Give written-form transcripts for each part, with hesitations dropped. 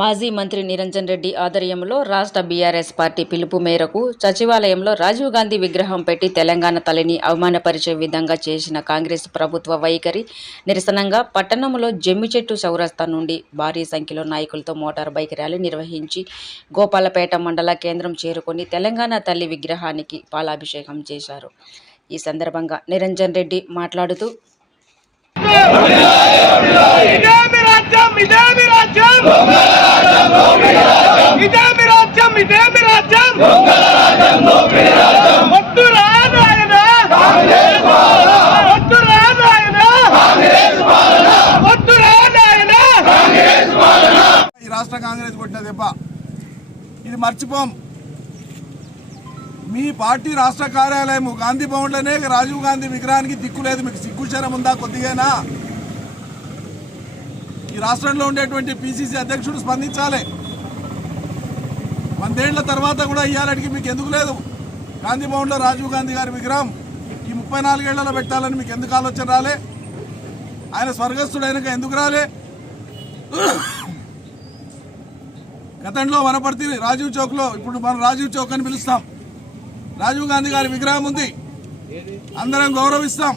మాజీ మంత్రి నిరంజన్ రెడ్డి ఆధ్వర్యంలో రాష్ట్ర బీఆర్ఎస్ పార్టీ పిలుపు మేరకు సచివాలయంలో రాజీవ్ గాంధీ విగ్రహం పెట్టి తెలంగాణ తల్లిని అవమానపరిచే విధంగా చేసిన కాంగ్రెస్ ప్రభుత్వ వైఖరి నిరసనగా పట్టణంలో జమ్మిచెట్టు చౌరస్తా నుండి భారీ సంఖ్యలో నాయకులతో మోటార్ బైక్ ర్యాలీ నిర్వహించి గోపాలపేట మండల కేంద్రం చేరుకొని తెలంగాణ తల్లి విగ్రహానికి పాలాభిషేకం చేశారు. ఈ సందర్భంగా నిరంజన్ రెడ్డి మాట్లాడుతూ రాష్ట్ర కాంగ్రెస్ కొట్టిన దెబ్బ ఇది మర్చిపోం. మీ పార్టీ రాష్ట్ర కార్యాలయం గాంధీ భవన్లోనే రాజీవ్ గాంధీ విగ్రహానికి దిక్కు లేదు. మీకు సిగ్గుచరం ఉందా కొద్దిగానా? ఈ రాష్ట్రంలో ఉండేటువంటి పిసిసి అధ్యక్షుడు స్పందించాలి. 100 ఏళ్ల తర్వాత కూడా ఇయ్యాలడికి మీకు ఎందుకు లేదు? గాంధీ భవన్లో రాజీవ్ గాంధీ గారి విగ్రహం ఈ 34 ఏళ్లలో పెట్టాలని మీకు ఎందుకు ఆలోచన రాలే? ఆయన స్వర్గస్థుడైనక ఎందుకు రాలే? గతంలో వనపర్తి రాజీవ్ చౌక్లో, ఇప్పుడు మనం రాజీవ్ చౌక్ అని పిలుస్తాం, రాజీవ్ గాంధీ గారి విగ్రహం ఉంది. అందరం గౌరవిస్తాం.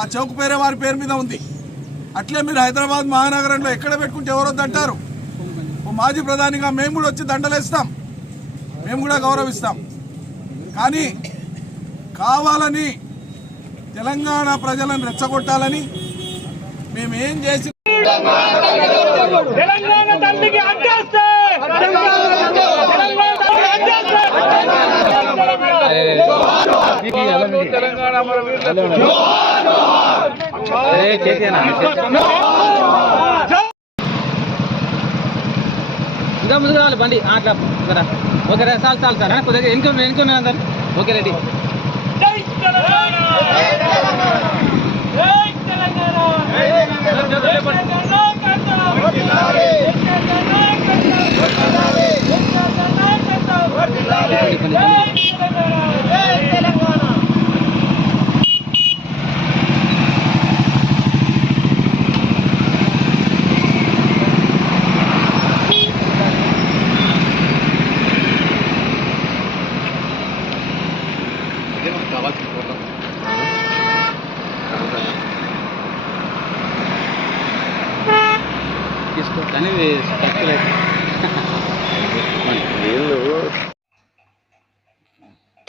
ఆ చౌక్ పేరే వారి పేరు మీద ఉంది. అట్లే మీరు హైదరాబాద్ మహానగరంలో ఎక్కడ పెట్టుకుంటే ఎవరొద్దంటారు? ఓ మాజీ ప్రధానిగా మేము కూడా వచ్చి దండలేస్తాం, మేము కూడా గౌరవిస్తాం. కానీ కావాలని తెలంగాణ ప్రజలను రెచ్చగొట్టాలని మేమేం చేసి తెలంగాణ తల్లికి అడ్డేస్తే తెలంగాణ ఇంకా ముందు కావాలి బండి అట్లా ఓకే చాలు చాలు సార్ కొద్దిగా ఎన్నుకున్నా sir. Okay ready.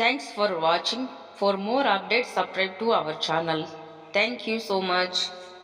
Thanks for watching. For more updates, subscribe to our channel. Thank you so much.